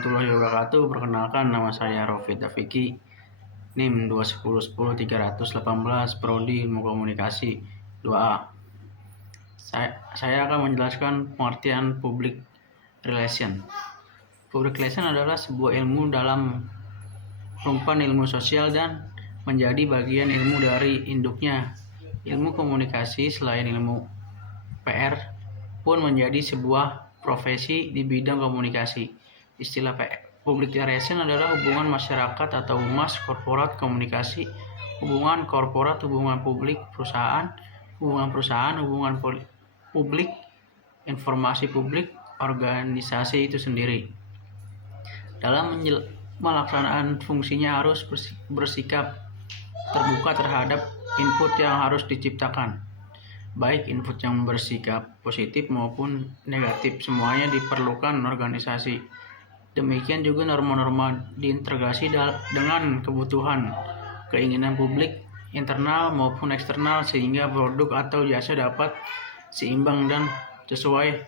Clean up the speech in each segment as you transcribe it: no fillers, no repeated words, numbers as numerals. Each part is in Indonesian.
warahmatullahi wabarakatuh. Perkenalkan, nama saya Rofid Afiki, NIM 2110318, Prodi Ilmu Komunikasi 2A. Saya akan menjelaskan pengertian public relation. Public relation adalah sebuah ilmu dalam rumpan ilmu sosial dan menjadi bagian ilmu dari induknya. Ilmu komunikasi selain ilmu PR pun menjadi sebuah profesi di bidang komunikasi. Istilah public relation adalah hubungan masyarakat atau humas, korporat, komunikasi, hubungan korporat, hubungan publik, perusahaan, hubungan publik, informasi publik, organisasi itu sendiri. Dalam melaksanakan fungsinya harus bersikap terbuka terhadap input yang harus diciptakan. Baik input yang bersikap positif maupun negatif, semuanya diperlukan organisasi. Demikian juga norma-norma diintegrasi dengan kebutuhan, keinginan publik, internal maupun eksternal, sehingga produk atau jasa dapat seimbang dan sesuai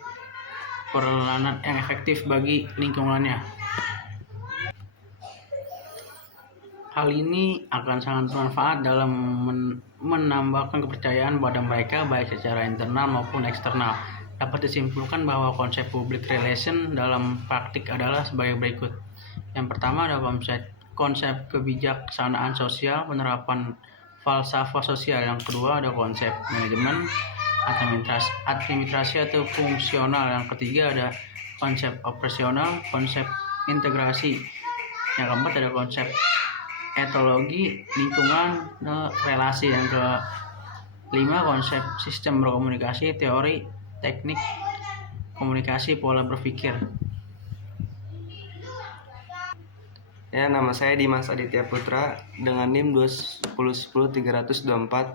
peranan yang efektif bagi lingkungannya. Hal ini akan sangat bermanfaat dalam menambahkan kepercayaan pada mereka baik secara internal maupun eksternal. Dapat disimpulkan bahwa konsep public relation dalam praktik adalah sebagai berikut. Yang pertama adalah konsep kebijaksanaan sosial, penerapan falsafah sosial. Yang kedua ada konsep manajemen administrasi atau fungsional. Yang ketiga ada konsep operasional, konsep integrasi. Yang keempat ada konsep etologi, lingkungan, relasi. Yang kelima konsep sistem berkomunikasi, teori, teknik komunikasi, pola berpikir. Ya, nama saya Dimas Aditya Putra dengan NIM 2010324.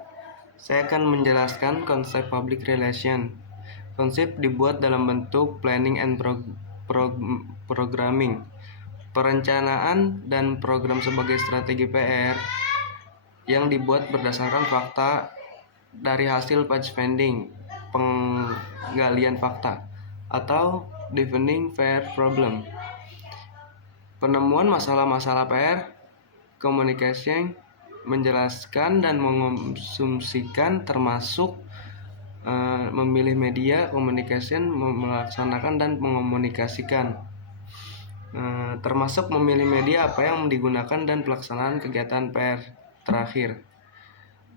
Saya akan menjelaskan konsep public relation. Konsep dibuat dalam bentuk planning and programming. Perencanaan dan program sebagai strategi PR yang dibuat berdasarkan fakta dari hasil spending, penggalian fakta, atau defining PR problem. Penemuan masalah-masalah PR, communication, menjelaskan dan mengonsumsikan termasuk memilih media, communication, melaksanakan dan mengomunikasikan. Termasuk memilih media apa yang digunakan dan pelaksanaan kegiatan PR. Terakhir,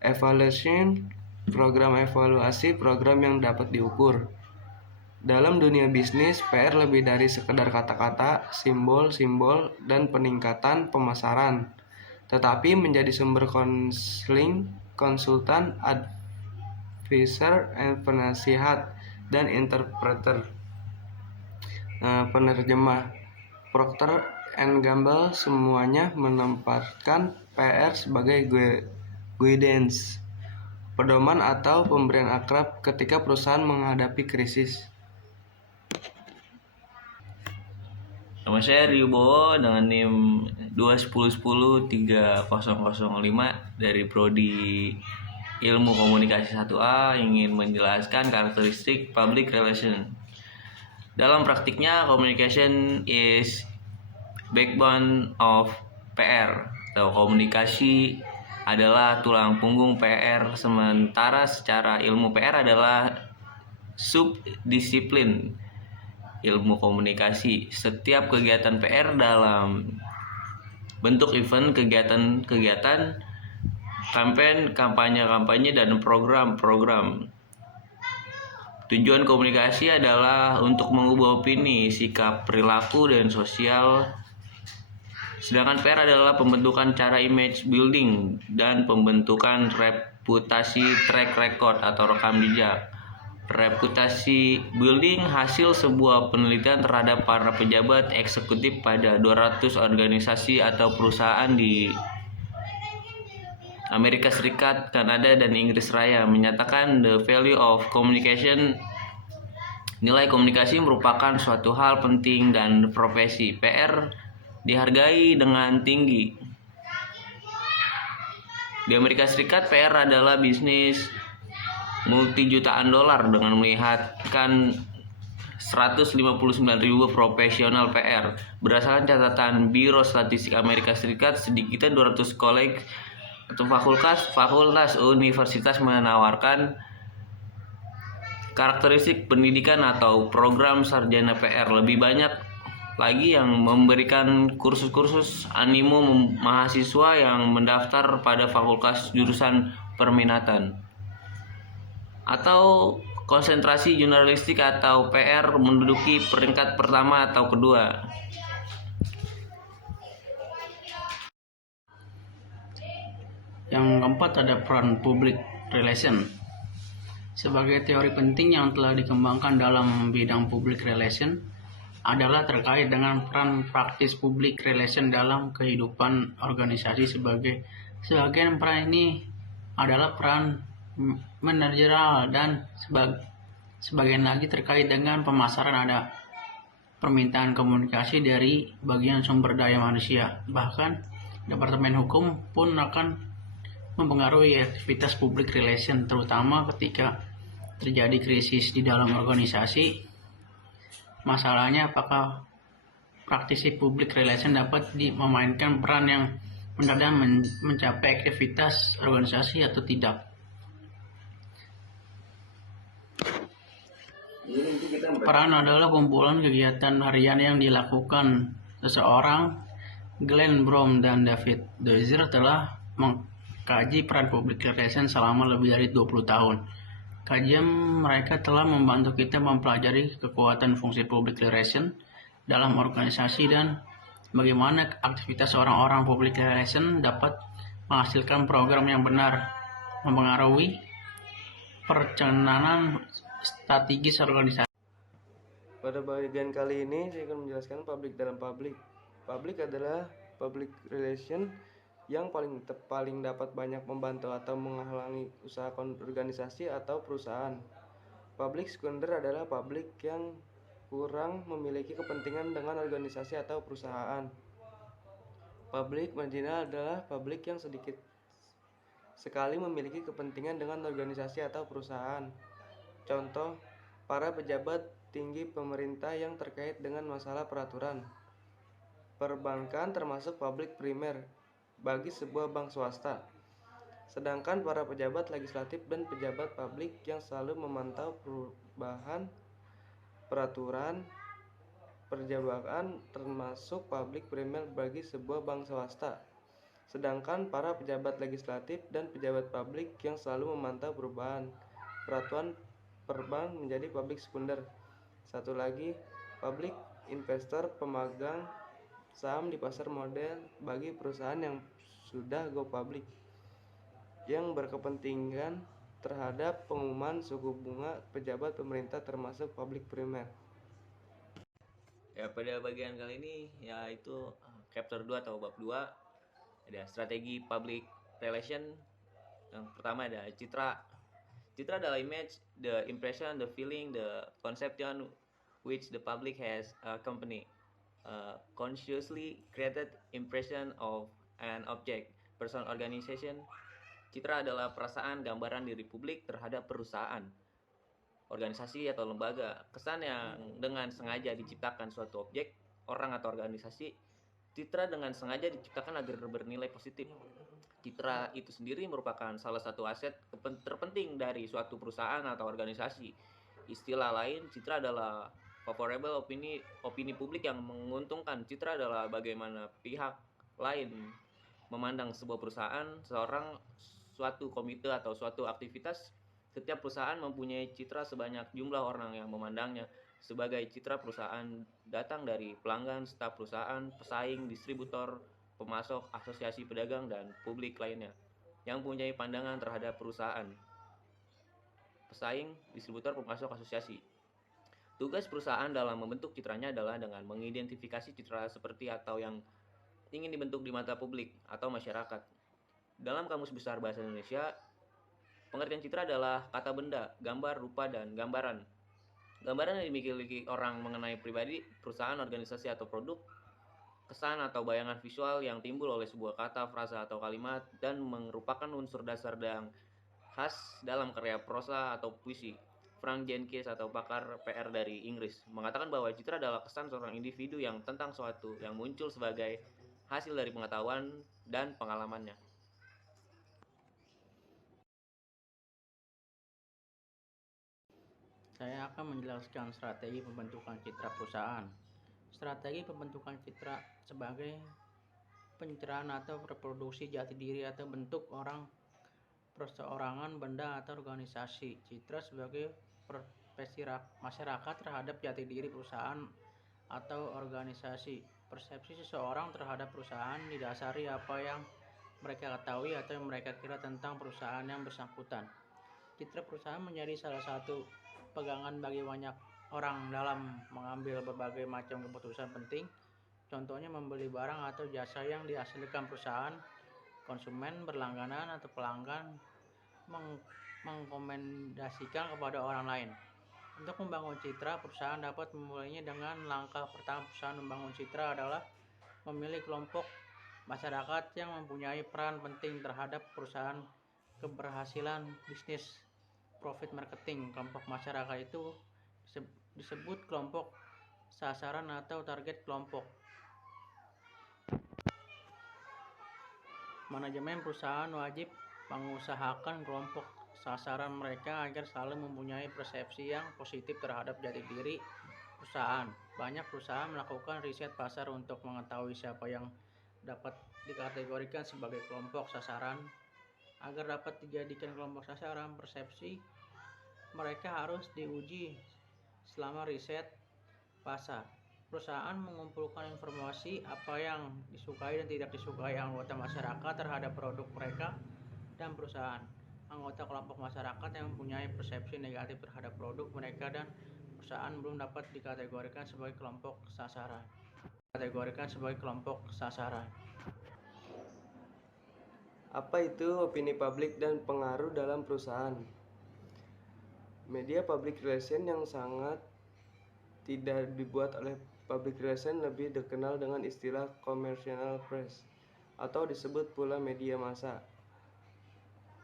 evaluation, program evaluasi program yang dapat diukur. Dalam dunia bisnis, PR lebih dari sekedar kata-kata, simbol-simbol, dan peningkatan pemasaran, tetapi menjadi sumber konseling, konsultan, advisor, penasihat, dan interpreter, penerjemah. Procter & Gamble semuanya menempatkan PR sebagai guidance, pedoman atau pemberian akrab ketika perusahaan menghadapi krisis. Nama saya Rio Bowo dengan NIM 211030005 dari Prodi Ilmu Komunikasi 1A, ingin menjelaskan karakteristik public relation. Dalam praktiknya, communication is backbone of PR, atau komunikasi adalah tulang punggung PR, sementara secara ilmu PR adalah subdisiplin ilmu komunikasi. Setiap kegiatan PR dalam bentuk event, kegiatan, kampanye, dan program. Tujuan komunikasi adalah untuk mengubah opini, sikap, perilaku, dan sosial. Sedangkan PR adalah pembentukan cara image building dan pembentukan reputasi, track record atau rekam jejak. Reputasi building hasil sebuah penelitian terhadap para pejabat eksekutif pada 200 organisasi atau perusahaan di Amerika Serikat, Kanada, dan Inggris Raya, menyatakan the value of communication. Nilai komunikasi merupakan suatu hal penting dan profesi PR dihargai dengan tinggi. Di Amerika Serikat, PR adalah bisnis multi jutaan dolar dengan melihatkan 159.000 profesional PR. Berdasarkan catatan Biro Statistik Amerika Serikat, sedikitnya 200 kolej atau fakultas universitas menawarkan karakteristik pendidikan atau program sarjana PR. Lebih banyak lagi yang memberikan kursus-kursus animo mahasiswa yang mendaftar pada fakultas jurusan perminatan. Atau konsentrasi jurnalistik atau PR menduduki peringkat pertama atau kedua. Yang keempat ada peran public relation. Sebagai teori penting yang telah dikembangkan dalam bidang public relation adalah terkait dengan peran praktis public relation dalam kehidupan organisasi. Sebagian peran ini adalah peran manajerial dan sebagian lagi terkait dengan pemasaran. Ada permintaan komunikasi dari bagian sumber daya manusia. Bahkan Departemen Hukum pun akan mempengaruhi aktivitas public relation, terutama ketika terjadi krisis di dalam organisasi. Masalahnya apakah praktisi public relation dapat memainkan peran yang benar dan mencapai aktivitas organisasi atau tidak. Peran adalah kumpulan kegiatan harian yang dilakukan seseorang. Glenn Brown dan David Dozier telah mengkaji peran public relation selama lebih dari 20 tahun. Kajian mereka telah membantu kita mempelajari kekuatan fungsi public relation dalam organisasi dan bagaimana aktivitas orang-orang public relation dapat menghasilkan program yang benar, mempengaruhi perencanaan strategis organisasi. Pada bagian kali ini saya akan menjelaskan publik dalam publik. Publik adalah public relation yang paling dapat banyak membantu atau menghalangi usaha organisasi atau perusahaan. Public sekunder adalah publik yang kurang memiliki kepentingan dengan organisasi atau perusahaan. Publik marginal adalah publik yang sedikit sekali memiliki kepentingan dengan organisasi atau perusahaan. Contoh, para pejabat tinggi pemerintah yang terkait dengan masalah peraturan. Perbankan termasuk publik primer bagi sebuah bank swasta. Sedangkan para pejabat legislatif dan pejabat publik yang selalu memantau perubahan peraturan perpajakan termasuk publik primer bagi sebuah bank swasta. Sedangkan para pejabat legislatif dan pejabat publik yang selalu memantau perubahan peraturan perbank menjadi publik sekunder. Satu lagi, publik investor pemegang saham di pasar modal bagi perusahaan yang sudah go public yang berkepentingan terhadap pengumuman suku bunga pejabat pemerintah termasuk publik primer. Ya, pada bagian kali ini yaitu chapter 2 atau bab 2 ada strategi public relation. Yang pertama ada citra. Citra adalah image, the impression, the feeling, the conception which the public has a company. Consciously created impression of an object, person, organization. Citra adalah perasaan, gambaran diri publik terhadap perusahaan, organisasi atau lembaga. Kesan yang dengan sengaja diciptakan suatu objek, orang atau organisasi. Citra dengan sengaja diciptakan agar bernilai positif. Citra itu sendiri merupakan salah satu aset terpenting dari suatu perusahaan atau organisasi. Istilah lain, citra adalah favorable opini publik yang menguntungkan. Citra adalah bagaimana pihak lain memandang sebuah perusahaan, suatu komite atau suatu aktivitas. Setiap perusahaan mempunyai citra sebanyak jumlah orang yang memandangnya. Sebagai citra perusahaan datang dari pelanggan, staf perusahaan, pesaing, distributor, pemasok, asosiasi pedagang, dan publik lainnya yang mempunyai pandangan terhadap perusahaan. Pesaing, distributor, pemasok, asosiasi. Tugas perusahaan dalam membentuk citranya adalah dengan mengidentifikasi citra seperti atau yang ingin dibentuk di mata publik atau masyarakat. Dalam Kamus Besar Bahasa Indonesia, pengertian citra adalah kata benda, gambar, rupa, dan gambaran. Gambaran yang dimiliki orang mengenai pribadi, perusahaan, organisasi, atau produk. Kesan atau bayangan visual yang timbul oleh sebuah kata, frasa, atau kalimat dan merupakan unsur dasar yang khas dalam karya prosa atau puisi. Frank Jenkins atau pakar PR dari Inggris mengatakan bahwa citra adalah kesan seorang individu yang tentang suatu yang muncul sebagai hasil dari pengetahuan dan pengalamannya. Saya akan menjelaskan strategi pembentukan citra perusahaan. Strategi pembentukan citra sebagai pencitraan atau reproduksi jati diri atau bentuk orang, perseorangan, benda, atau organisasi. Citra sebagai persepsi masyarakat terhadap jati diri perusahaan atau organisasi. Persepsi seseorang terhadap perusahaan didasari apa yang mereka ketahui atau yang mereka kira tentang perusahaan yang bersangkutan. Citra perusahaan menjadi salah satu pegangan bagi banyak orang dalam mengambil berbagai macam keputusan penting. Contohnya membeli barang atau jasa yang dihasilkan perusahaan, konsumen berlangganan atau pelanggan mengkomendasikan kepada orang lain. Untuk membangun citra, perusahaan dapat memulainya dengan langkah pertama. Perusahaan membangun citra adalah memilih kelompok masyarakat yang mempunyai peran penting terhadap perusahaan. Keberhasilan bisnis, profit marketing. Kelompok masyarakat itu disebut kelompok sasaran atau target kelompok. Manajemen perusahaan wajib mengusahakan kelompok sasaran mereka agar selalu mempunyai persepsi yang positif terhadap jati diri perusahaan. Banyak perusahaan melakukan riset pasar untuk mengetahui siapa yang dapat dikategorikan sebagai kelompok sasaran. Agar dapat dijadikan kelompok sasaran, persepsi mereka harus diuji selama riset pasar. Perusahaan mengumpulkan informasi apa yang disukai dan tidak disukai anggota masyarakat terhadap produk mereka dan perusahaan. Anggota kelompok masyarakat yang mempunyai persepsi negatif terhadap produk mereka dan perusahaan belum dapat dikategorikan sebagai kelompok sasaran. Apa itu opini publik dan pengaruh dalam perusahaan? Media public relation yang sangat tidak dibuat oleh public relation lebih dikenal dengan istilah commercial press atau disebut pula media massa.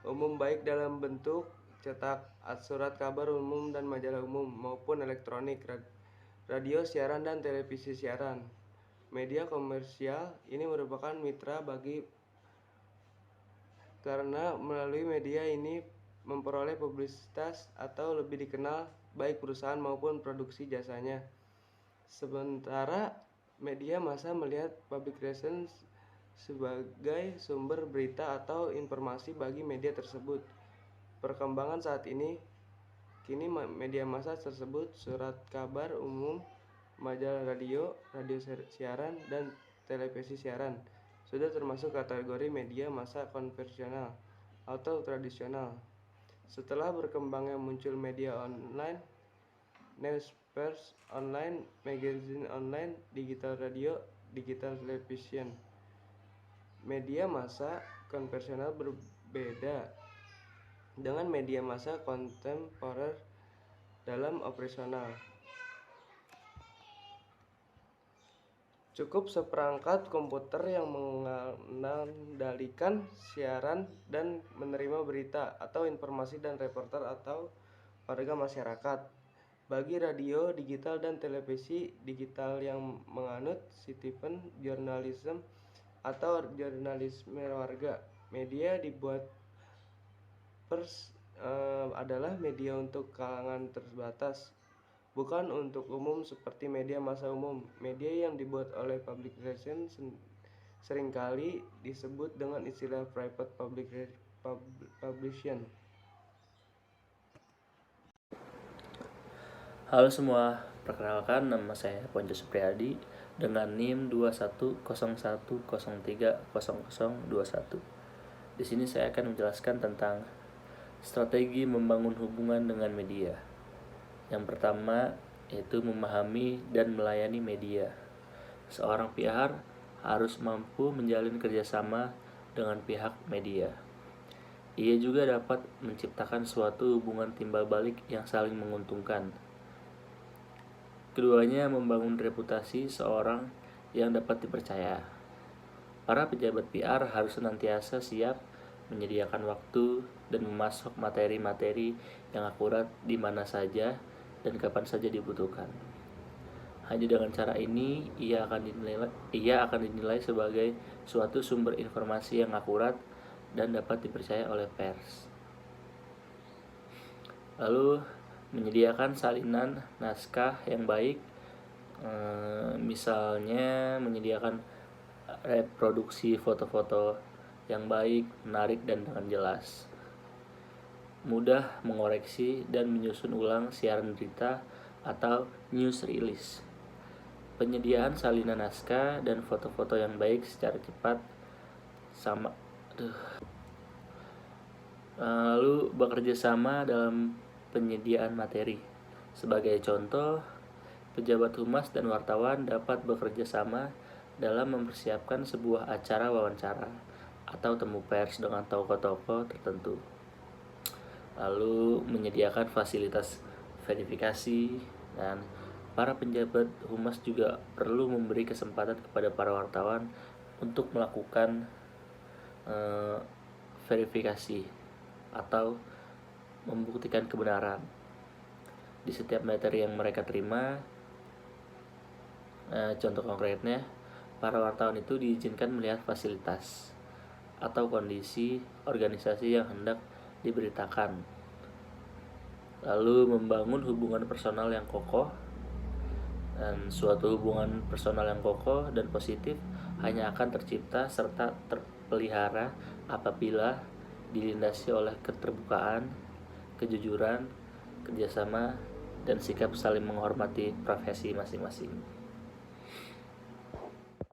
Umum baik dalam bentuk cetak, surat kabar umum dan majalah umum maupun elektronik, radio siaran dan televisi siaran. Media komersial ini merupakan mitra bagi karena melalui media ini memperoleh publisitas atau lebih dikenal baik perusahaan maupun produksi jasanya. Sementara media massa melihat public relations sebagai sumber berita atau informasi bagi media tersebut. Perkembangan saat ini, kini media massa tersebut surat kabar umum, majalah radio siaran, dan televisi siaran sudah termasuk kategori media massa konvensional atau tradisional. Setelah berkembangnya muncul media online, newspapers online, magazine online, digital radio, digital television. Media massa konvensional berbeda dengan media massa kontemporer dalam operasional. Cukup seperangkat komputer yang mengendalikan siaran dan menerima berita atau informasi dan reporter atau warga masyarakat. Bagi radio, digital, dan televisi digital yang menganut citizen journalism atau jurnalisme warga, media dibuat adalah media untuk kalangan terbatas, bukan untuk umum seperti media massa umum. Media yang dibuat oleh public relations seringkali disebut dengan istilah private publication. Halo semua, perkenalkan nama saya Ponco Supriyadi dengan NIM 2101030021. Di sini saya akan menjelaskan tentang strategi membangun hubungan dengan media. Yang pertama yaitu memahami dan melayani media. Seorang PR harus mampu menjalin kerjasama dengan pihak media. Ia juga dapat menciptakan suatu hubungan timbal balik yang saling menguntungkan. Keduanya membangun reputasi seorang yang dapat dipercaya. Para pejabat PR harus senantiasa siap menyediakan waktu, dan memasok materi-materi yang akurat di mana saja dan kapan saja dibutuhkan. Hanya dengan cara ini, ia akan dinilai sebagai suatu sumber informasi yang akurat dan dapat dipercaya oleh pers. Lalu, menyediakan salinan naskah yang baik, misalnya menyediakan reproduksi foto-foto yang baik, menarik, dan dengan jelas. Mudah mengoreksi dan menyusun ulang siaran berita atau news release. Penyediaan salinan naskah dan foto-foto yang baik secara cepat Lalu bekerja sama dalam penyediaan materi. Sebagai contoh, pejabat humas dan wartawan dapat bekerja sama dalam mempersiapkan sebuah acara wawancara atau temu pers dengan tokoh-tokoh tertentu. Lalu menyediakan fasilitas verifikasi, dan para penjabat humas juga perlu memberi kesempatan kepada para wartawan untuk melakukan verifikasi atau membuktikan kebenaran di setiap materi yang mereka terima. Contoh konkretnya, para wartawan itu diizinkan melihat fasilitas atau kondisi organisasi yang hendak diberitakan, lalu membangun hubungan personal yang kokoh. Dan suatu hubungan personal yang kokoh dan positif hanya akan tercipta serta terpelihara apabila dilindasi oleh keterbukaan, kejujuran, kerjasama, dan sikap saling menghormati profesi masing-masing.